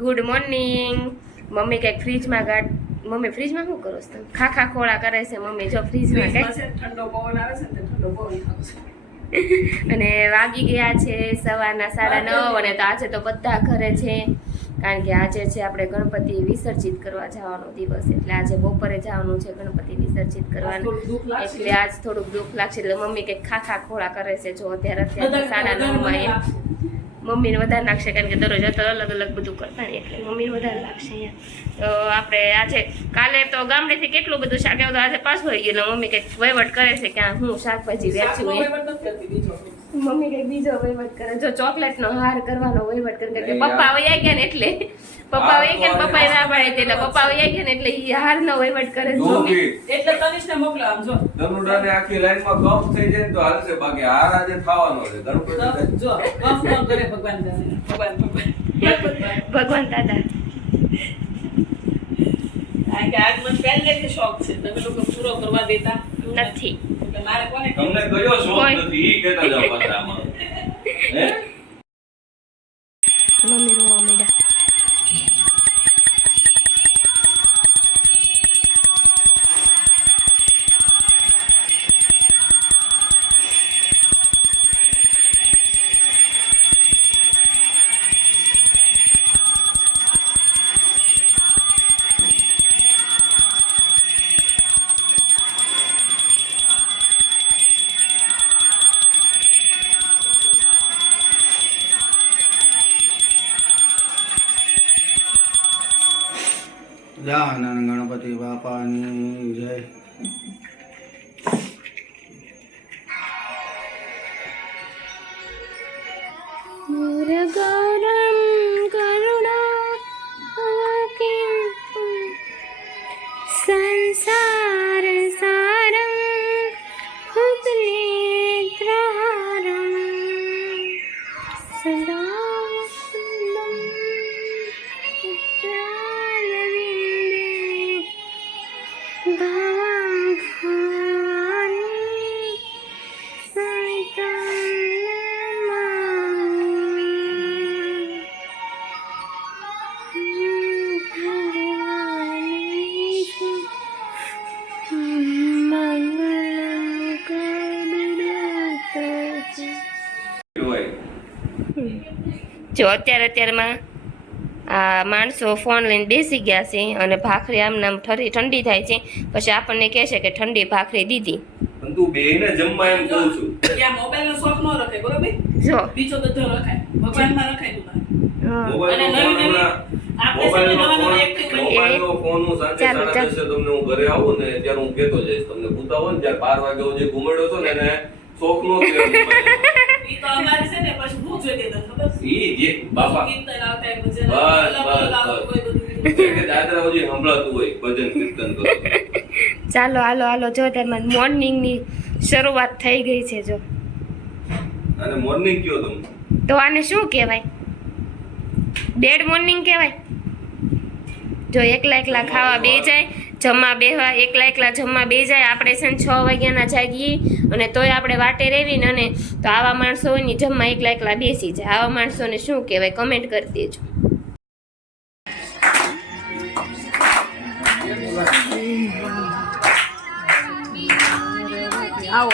Good morning. Mummy કંઈક ફ્રીજમાં mummy ફ્રીજમાં શું કરો છો? ખાખા ખોળા કરે છે મમ્મી. જો ફ્રીજમાં ઠંડો પવન આવે છે ને ઠંડો પવન ખાવ છે. અને વાગી ગયા છે સવારના 9:30 અને તો આજે તો બધા ઘરે છે કારણ કે આજે છે આપણે ગણપતિ વિસર્જિત કરવા જવાનો દિવસ. એટલે આજે બપોરે જવાનું છે ગણપતિ વિસર્જિત કરવાનું. એટલે આજ થોડુંક દુઃખ લાગશે. એટલે મમ્મી કંઈક ખાખા ખોળા કરે છે. જો અત્યારે 9:30 મમ્મીને વધારે લાગશે કારણ કે દરરોજ અલગ અલગ બધું કરતા ને એટલે મમ્મીને વધારે લાગશે અહીંયા. તો આપણે આજે કાલે તો ગામડેથી કેટલું બધું શાક આવ્યું, આજે પાછું આવી ગયું. મમ્મી કંઈક વહીવટ કરે છે કે હું શાકભાજી વેચું. મમ્મી કંઈક બીજો વહીવટ કરે. જો ચોકલેટનો હાર કરવાનો વહીવટ કરે કે પપ્પા વયા ગયા ને એટલે પપ્પા વયા ગયા, પપ્પા ના પાડે એટલે પપ્પા વયા ગયા ને એટલે ઈ હારનો વહીવટ કરે છે. એટલે તનિષને મોકલો આમ જો ધનુડાને આખી લાઈનમાં કફ થઈ જાય તો હાલશે, બાકી હાર આજે ખાવાનો છે ગણપતિ. જો કફ ન કરે ભગવાન દાદા. આ કે આજ મને પહેલેથી શોખ છે, તમે લોકો પૂરો કરવા દેતા નથી. એટલે મારે કોને તમને કયો શોખ નથી ઈ કહેતા જાવ પાછામાં. હે મમ્મી રોવા માંડ્યા. જાનન ગણપતિ બાપાની જય. મુરગૌરમ કરુણા અવકિં સંસાર સારમ ભૂતનેત્રહારમ સદા જો અત્યારમાં આ માણસો ફોન લઈને બેસી ગયા છે અને ભાખરી આમ નામ ઠંડી થાય છે. પછી આપણને કહે છે કે ઠંડી ભાખરી દીધી. પણ તું બેયને જમવા એમ કહું છું. ત્યાં મોબાઈલનો શોખ ન રખાય, બરોબર? જો બીજો બધો રખાય, ભગવાનમાં રખાય તું. મોબાઈલનો ફોન હું સાંજે 10:30 તમને હું ઘરે આવું ને ત્યારે હું કહેતો જઈશ તમને. પૂતા હોય ને ત્યારે 12 વાગે જે ઘુમાડ્યો છો ને એને શોખ નો થયો. ઈ તો અમારે છે ને પછી હું જોઈ દેતો ખબર છે. ઈ જે બાપા કીર્તન આવતા ભજન બસ કોઈ બધું કે દાદરા હજી સંભળાતું હોય ભજન કીર્તન કરો. ચાલો હાલો જો ત્યારે મોર્નિંગની શરૂઆત થઈ ગઈ છે. જો અને મોર્નિંગ કયો તમે તો આને શું કહેવાય? ડેડ મોર્નિંગ કહેવાય. જો એકલા ખાવા બે જાય, જમવા બેહવા એકલા જમવા બે જાય. આપણે છે ને 6 વાગ્યાના જાગીએ અને તોય આપણે વાટે રહેવી ને તો આવા માણસો હોય ને જમવા એકલા બેસી જાય. આવા માણસોને શું કહેવાય? કમેન્ટ કરી દેજો. આવો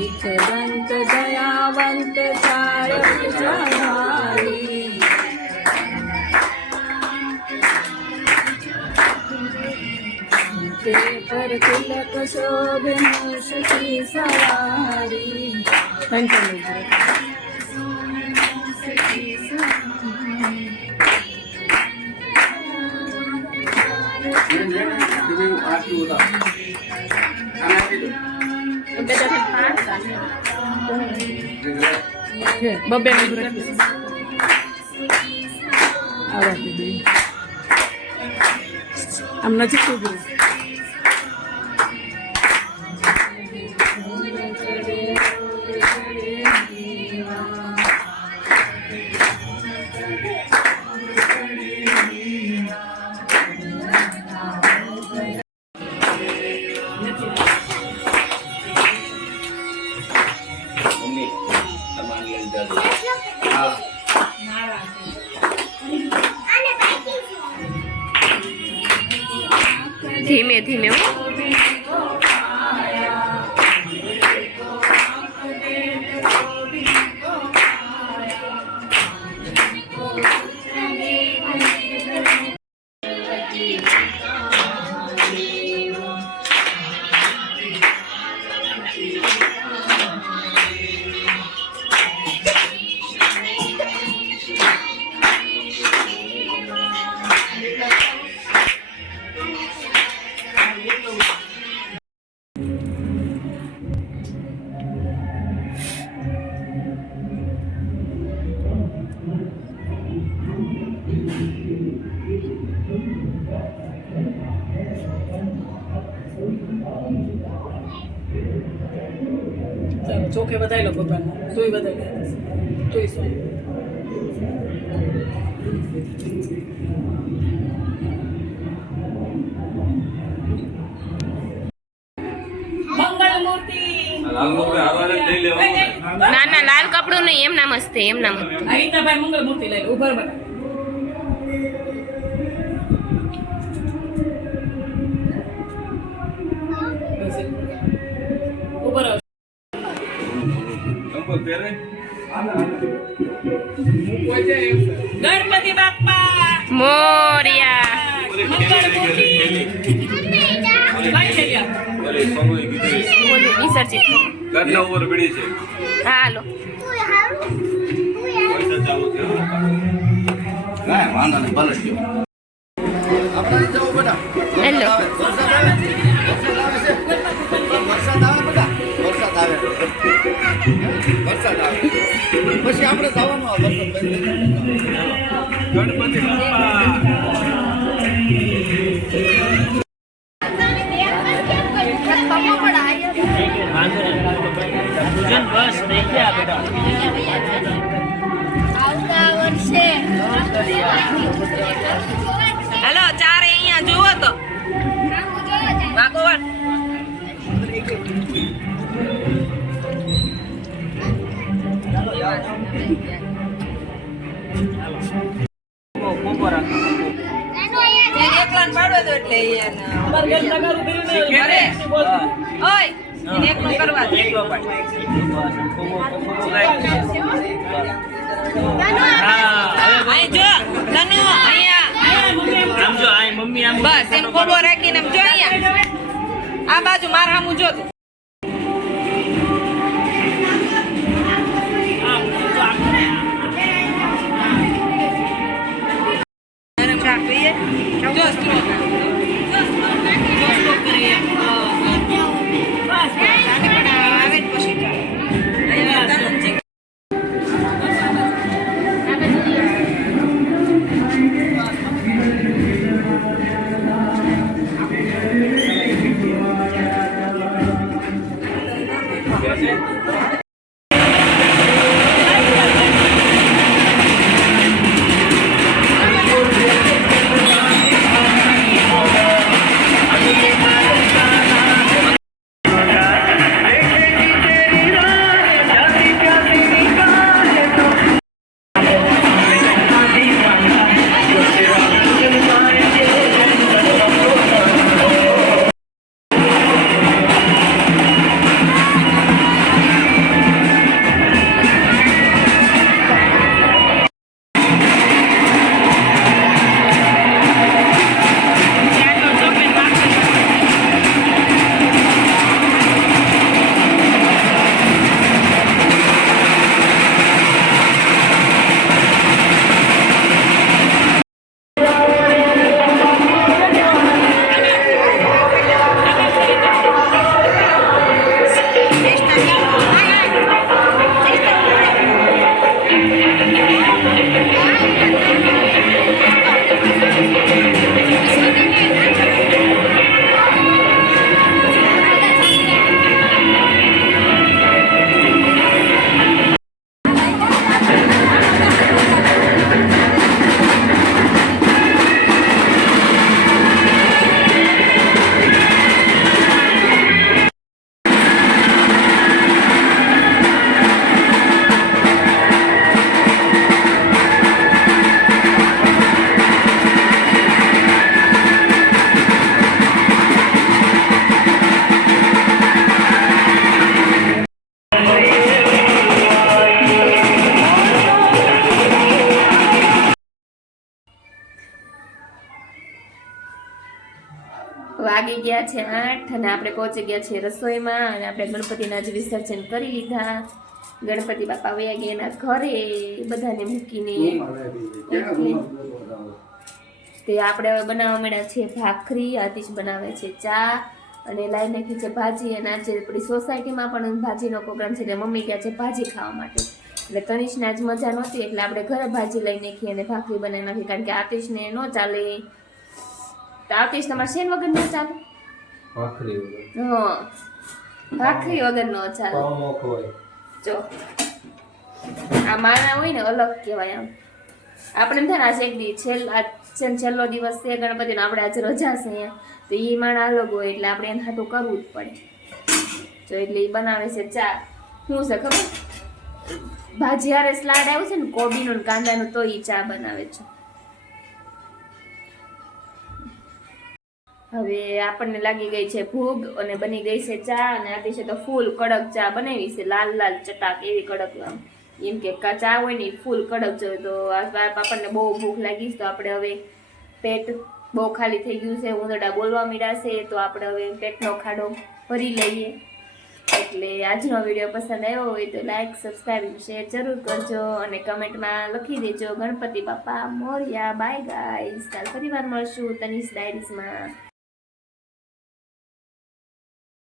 ઈશવંત દયાવંત ચારક જહારી તે પર તિલક શોભે મૂષકી સવારી. આટલું બબે આમ નજીક ઉભું મમ્મી તમારે લઈ જાજો. હા ધીમે ધીમે હો. ચોખે બધાય લો ભગવાન તોય બધાય તોય શું મંગળ મૂર્તિ લાલ કપડે હારવાને જ લઈ લેવાનું. ના ના લાલ કપડું નહીં, એમના મસ્ત એમના મસ્ત. આઈતા ભાઈ મંગળ મૂર્તિ લઈ લો ઉભર બટા ઉભર ચંપલ પહેરે. ગણપતિ બાપ્પા મોરિયા. મંગળ મૂર્તિ ભાઈ લઈ આવો. ઓલી સોનોએ કીધું એ. ઓલું વિસર્જિત કરો. ઘરના ઉપર પડી છે. હા હાલો. પૈસા ચાલુ છે હો. કાંઈ વાંધો નહીં ભલે જ ગયો આપણે જવું બેટા હેલો. વરસાદ આવે છે વરસાદ આવે બેટા વરસાદ આવે પછી આપણે જવાનું આ વરસાદ બંધ થઈ જાય. ગણપતિ બાપ્પા. હેલો ચારે અહીંયા જુઓ તો ભાગોવન એકલાને પાડવે તો એટલે ઓય એને એકલો કરવા દે અહીં જો તનુ અહીંયા બસ એમ ખોબો રાખીને એમ જો અહીંયા આ બાજુ માર હામું જો તું શાક લઈએ જો સ્ટ્રોક કરીએ બસ આવે જ પછી ચાલે વાગી ગયા છે 8 અને આપણે પહોંચી ગયા છીએ રસોઈમાં અને આપણે ગણપતિના જ વિસર્જન કરી લીધા. ગણપતિ બાપા વયા ગયા એના ઘરે બધાને મૂકીને. તે આપણે હવે બનાવવા માંડ્યા છે ભાખરી. આતિશ બનાવે છે ચા અને લાઈ નાખી છે ભાજી. અને આજે આપણી સોસાયટીમાં પણ ભાજીનો પ્રોગ્રામ છે એટલે મમ્મી ગયા છે ભાજી ખાવા માટે. એટલે તનિષને આજ મજા નહોતી એટલે આપણે ઘરે ભાજી લઈ નાખી અને ભાખરી બનાવી નાખી કારણ કે આતિશને ન ચાલે. તો આતિશ તમારે શેન વગર ન ચાલે? હા, ભાખરી વગર ન ચાલે. જો આ માના હોય ને અલગ કહેવાય. આમ આપણે એમ થાય ને આજે એક દી છેલ્લો દિવસ છે ગણપતિનો, આપણે આજે રજા છે અહીંયા, તો એ માણા અલગ હોય એટલે આપણે એને હાટું કરવું જ પડે. જો એટલે એ બનાવે છે ચા. શું છે ખબર? ભાજી હારે સ્લાડ આવ્યું છે ને કોબીનું ને કાંદાનું, તો એ ચા બનાવે છે. હવે આપણને લાગી ગઈ છે ભૂખ અને બની ગઈ છે ચા. અને આપી છે તો ફૂલ કડક ચા બનાવી છે, લાલ લાલ ચટાક એવી કડક. એમ કે ચા હોય ને ફૂલ કડક જોઈએ. તો આપણને બહુ ભૂખ લાગી તો આપણે હવે પેટ બહુ ખાલી થઈ ગયું છે, ઉંદરડા બોલવા માંડ્યા છે, તો આપણે હવે પેટનો ખાડો ભરી લઈએ. એટલે આજનો વિડીયો પસંદ આવ્યો હોય તો લાઈક, સબસ્ક્રાઈબ, શેર જરૂર કરજો અને કમેન્ટમાં લખી દેજો ગણપતિ બાપા મોરયા. બાય ગાઈઝ, કાલ ફરીવાર મળશું તનીષ ડાયરીઝમાં.